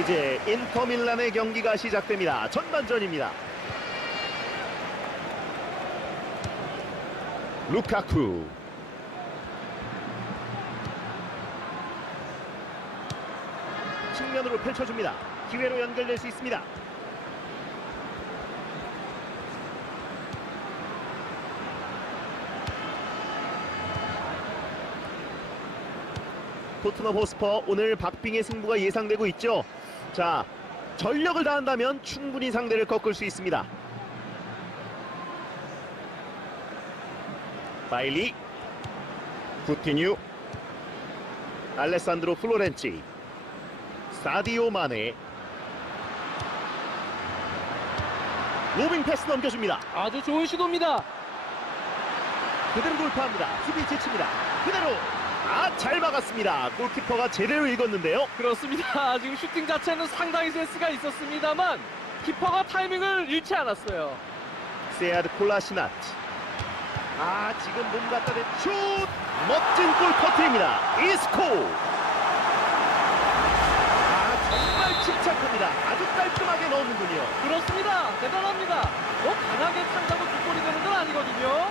이제 인터 밀란의 경기가 시작됩니다. 전반전입니다. 루카쿠 측면으로 펼쳐줍니다. 기회로 연결될 수 있습니다. 토트넘 호스퍼 오늘 박빙의 승부가 예상되고 있죠. 자, 전력을 다한다면 충분히 상대를 꺾을 수 있습니다. 바일리, 쿠티뉴, 알레산드로 플로렌치, 사디오 마네, 로빙 패스 넘겨줍니다. 아주 좋은 시도입니다. 그대로 돌파합니다. 수비 지칩니다. 그대로 아 잘 막았습니다. 골키퍼가 제대로 읽었는데요. 그렇습니다. 지금 슈팅 자체는 상당히 센스가 있었습니다만 키퍼가 타이밍을 잃지 않았어요. 세아드 콜라시나트. 아 지금 몸 갖다 댄 슛! 멋진 골 터트립니다. 이스코. 아 정말 침착합니다. 아주 깔끔하게 넣는군요. 그렇습니다. 대단합니다. 뭐 강하게 찬다고 득골이 되는 건 아니거든요.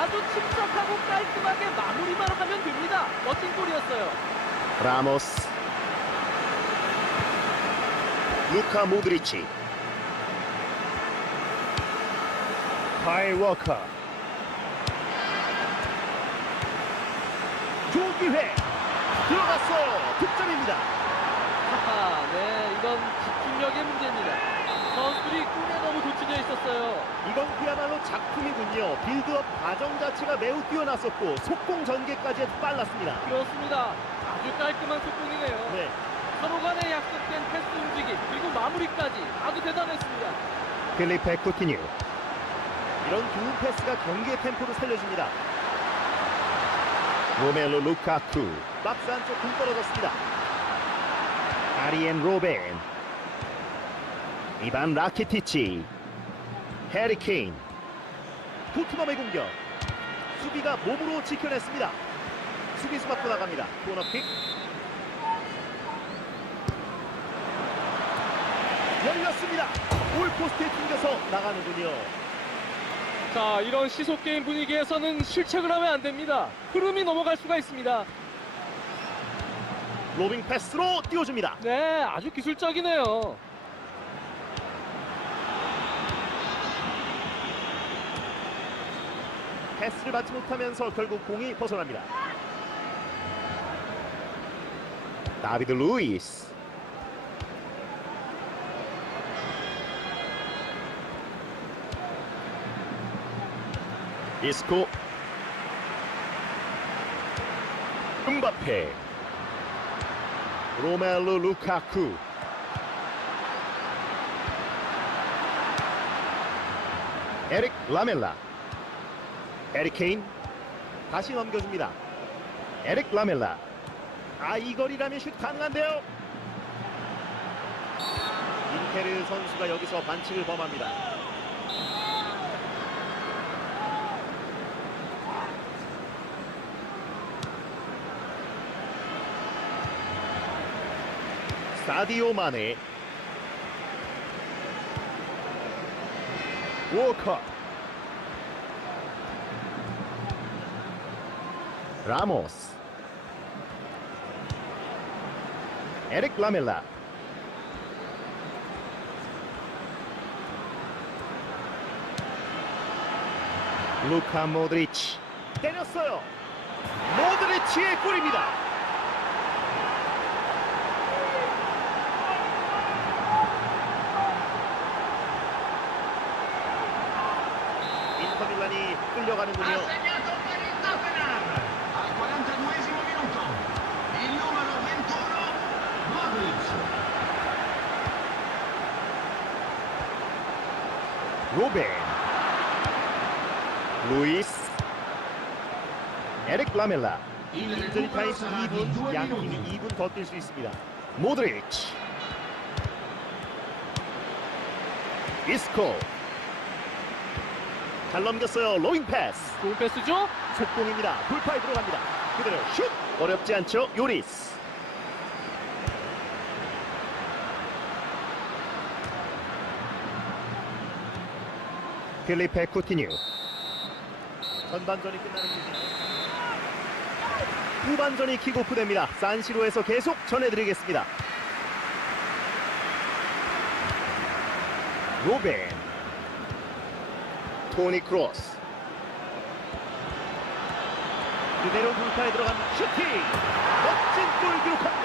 아주 침착하고 깔끔하게 마무리만 하면 됩니다. 멋진 골이었어요. 라모스. 루카 모드리치. 카일 워커. 좋은 기회. 들어갔어요. 득점입니다. 하하, 네, 이건 집중력의 문제입니다. 선수들이 꿈에 너무 도취되어 있었어요. 이건 그야말로 작품이군요. 빌드업 과정 자체가 매우 뛰어났었고 속공 전개까지 빨랐습니다. 그렇습니다. 아주 깔끔한 속공이네요. 네. 서로 간에 약속된 패스 움직임 그리고 마무리까지 아주 대단했습니다. 필리페 쿠티뉴. 이런 좋은 패스가 경기의 템포를 살려줍니다. 로멜로 루카쿠. 박스 안쪽 공 떨어졌습니다. 아리엔 로벤. 이반 라키티치. 해리 케인. 토트넘의 공격. 수비가 몸으로 지켜냈습니다. 수비수 맞고 나갑니다. 코너킥. 열렸습니다. 골포스트에 튕겨서 나가는군요. 자, 이런 시속 게임 분위기에서는 실책을 하면 안 됩니다. 흐름이 넘어갈 수가 있습니다. 로빙 패스로 띄워줍니다. 네, 아주 기술적이네요. 패스를 받지 못하면서 결국 공이 벗어납니다. 다비드 루이스. 이스코. 음바페. 로멜로 루카쿠. 에릭 라멜라. 에릭 케인 다시 넘겨줍니다. 에릭 라멜라. 아 이 거리라면 슛 가능한데요. 인테르 선수가 여기서 반칙을 범합니다. 사디오 마네 워커 라모스. 에릭 라멜라. 루카 모드리치. 때렸어요. 모드리치의 골입니다. 인터밀란이 끌려가는군요 로벤. 루이스. 에릭 라멜라. recupero 타임 sarà di 2분 2 양팀이 minuti 2분 더 뛸 수 있습니다. 모드리치. 이스코. 잘 넘겼어요. 로잉 패스. 좋은 패스죠? 속공입니다. 돌파에 들어갑니다. 그대로 슛. 어렵지 않죠? 요리스 필리페 쿠티뉴. 전반전이 끝나는 길이네요 후반전이 킥오프 됩니다. 산시로에서 계속 전해드리겠습니다. 로벤. 토니 크로스. 그대로 돌파에 들어간 슈팅. 멋진 골 기록합니다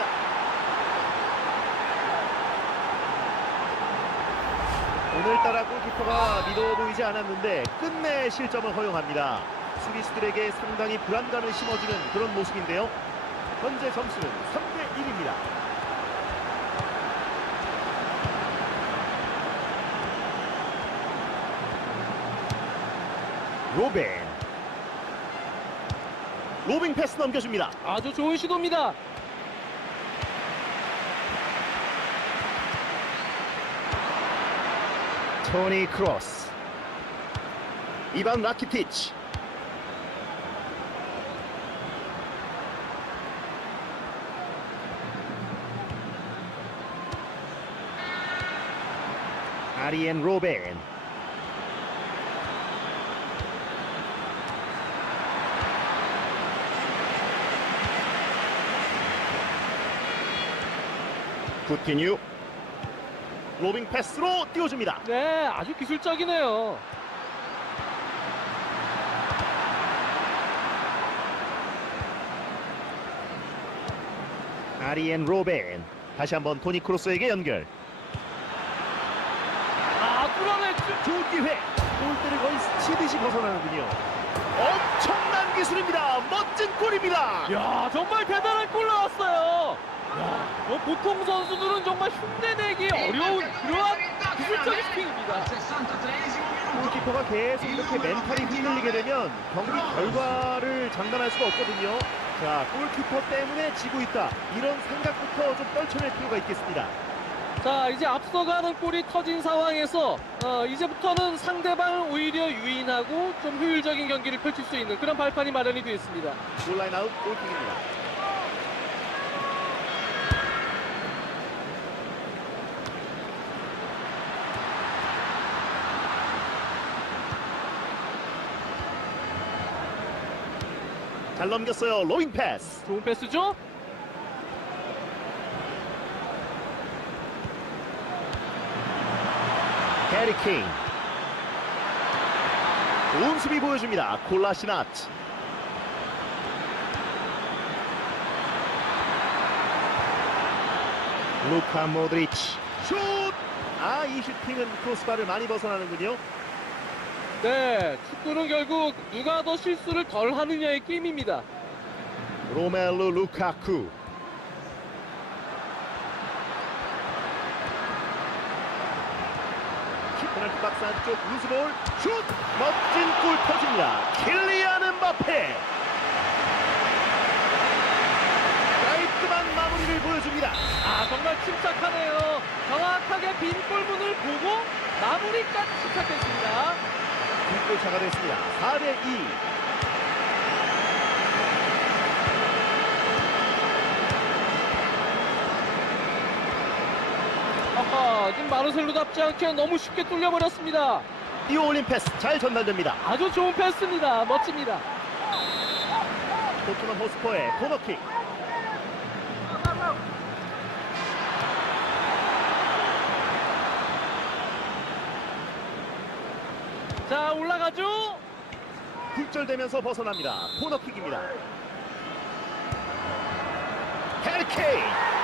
오늘따라 골키퍼가 믿어 보이지 않았는데 끝내 실점을 허용합니다. 수비수들에게 상당히 불안감을 심어주는 그런 모습인데요. 현재 점수는 3대 1입니다. 로벤. 로빙 패스 넘겨줍니다. 아주 좋은 시도입니다. 토니 크로스 이반 라키티치 아리엔 로빙 패스로 띄워줍니다 네, 아주 기술적이네요. 아리엔 로벤 다시 한번 토니 크로스에게 연결 아, 뚫어냈죠. 좋은 기회 골대를 거의 스치듯이 벗어나는군요 엄청난 기술입니다 멋진 골입니다 야, 정말 대단한 골 나왔어요. 야, 뭐 보통 선수들은 정말 흉내내기 어려운 그러한 기술적인 슈팅입니다. 63esimo minuto. 골키퍼가 계속 이렇게 멘탈이 흔들리게 되면 경기 결과를 장담할 수가 없거든요 자 골키퍼 때문에 지고 있다 이런 생각부터 좀 떨쳐낼 필요가 있겠습니다 자, 이제 앞서가는 골이 터진 상황에서 어, 이제부터는 상대방을 오히려 유인하고 좀 효율적인 경기를 펼칠 수 있는 그런 발판이 마련이 되어 있습니다. 골라인 아웃 골킥입니다 잘 넘겼어요 로잉 패스 좋은 패스죠? 해리 킹 좋은 수비 보여줍니다. 콜라시나트. 루카 모드리치. 슛! 아 이 슈팅은 크로스바를 많이 벗어나는군요. 네, 축구는 결국 누가 더 실수를 덜 하느냐의 게임입니다. 로멜루 루카쿠 키퍼널티 박스 안쪽 루즈볼 슛! 멋진 골 터집니다 킬리안 음바페 깔끔한 마무리를 보여줍니다 아, 정말 침착하네요. 정확하게 빈 골문을 보고 마무리까지 침착했습니다. 뒷골 차가 됐습니다 4대 2 아하, 지금 마르셀로답지 않게 너무 쉽게 뚫려버렸습니다. 띄어올린 패스 잘 전달됩니다 아주 좋은 패스입니다. 멋집니다. 토트넘 호스퍼의 코너킥 자, 올라가죠. 굴절되면서 벗어납니다 코너킥입니다 해리 케인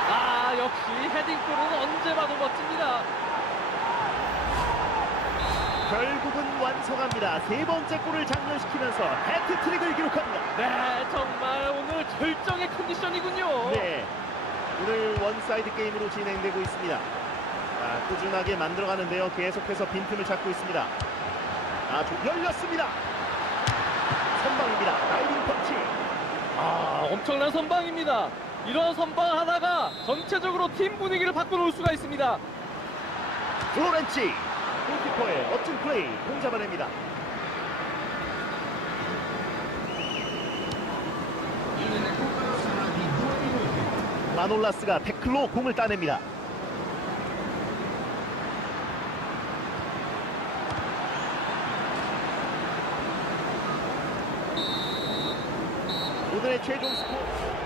아, 역시 헤딩골은 언제 봐도 멋집니다. 결국은 완성합니다. 세 번째 골을 장렬시키면서 해트트릭을 기록합니다. 네, 정말 오늘 절정의 컨디션이군요. 네, 오늘 원사이드 게임으로 진행되고 있습니다. 자, 꾸준하게 만들어가는데요. 계속해서 빈틈을 찾고 있습니다. 아, 좀 열렸습니다. 선방입니다. 다이빙 펀치. 아, 엄청난 선방입니다. 이런 선방 하나가 전체적으로 팀 분위기를 바꿔놓을 수가 있습니다. 플로렌치 골키퍼의 멋진 플레이 공 잡아냅니다. 마놀라스가 태클로 공을 따냅니다. 오늘의 최종 스코어